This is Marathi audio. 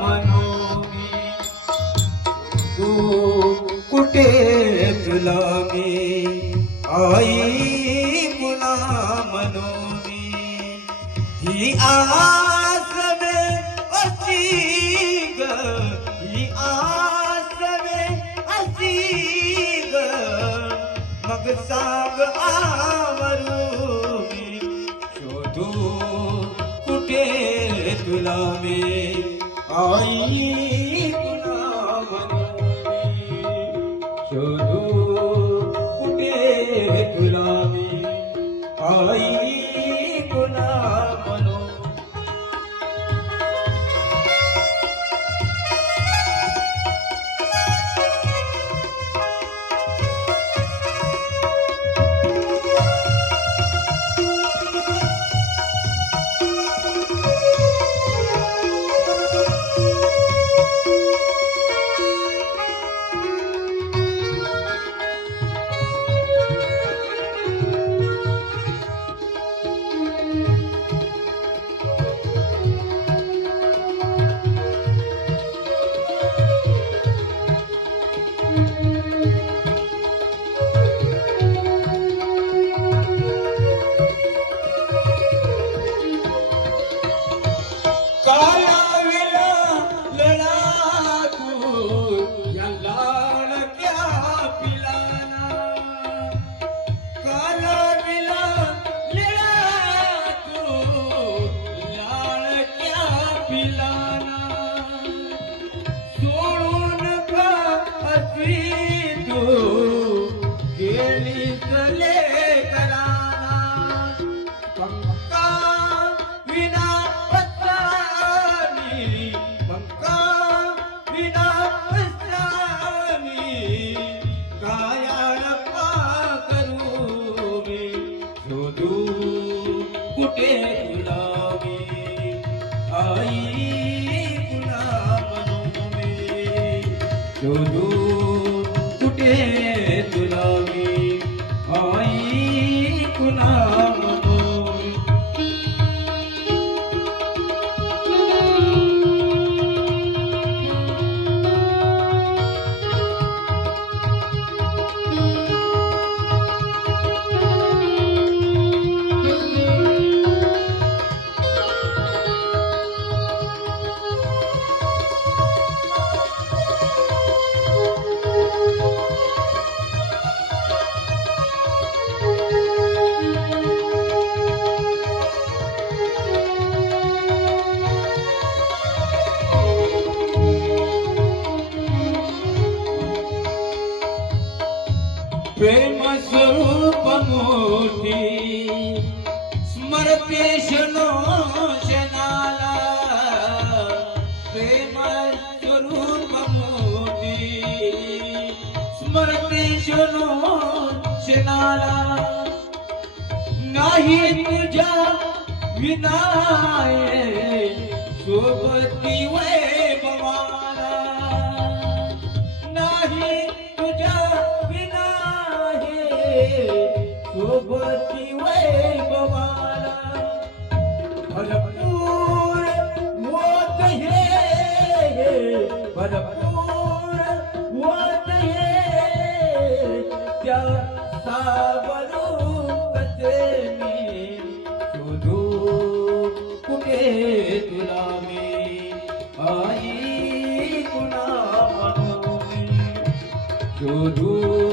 मनोगी तू कुठे तुला मी? आई पुन्हा मनोगी ही आस मे अशी ग ही आस मे अशी ग। मग सांग आवरू शोधू कुठे तुला मी? आई শুধু ফুটে ప్రేమ స్వరూపమూర్తి స్మరతేశనో జనాల ప్రేమ స్వరూపమూర్తి స్మరతేశనో జనాల నాహి తుజా వినాయ శోభతి వై सोबती वैभवाला भरपूर होत हे भरपूर होत हे त्या सावरू कसे मी शोधू कुठे तुला मी आई कुणा म्हणू मी शोधू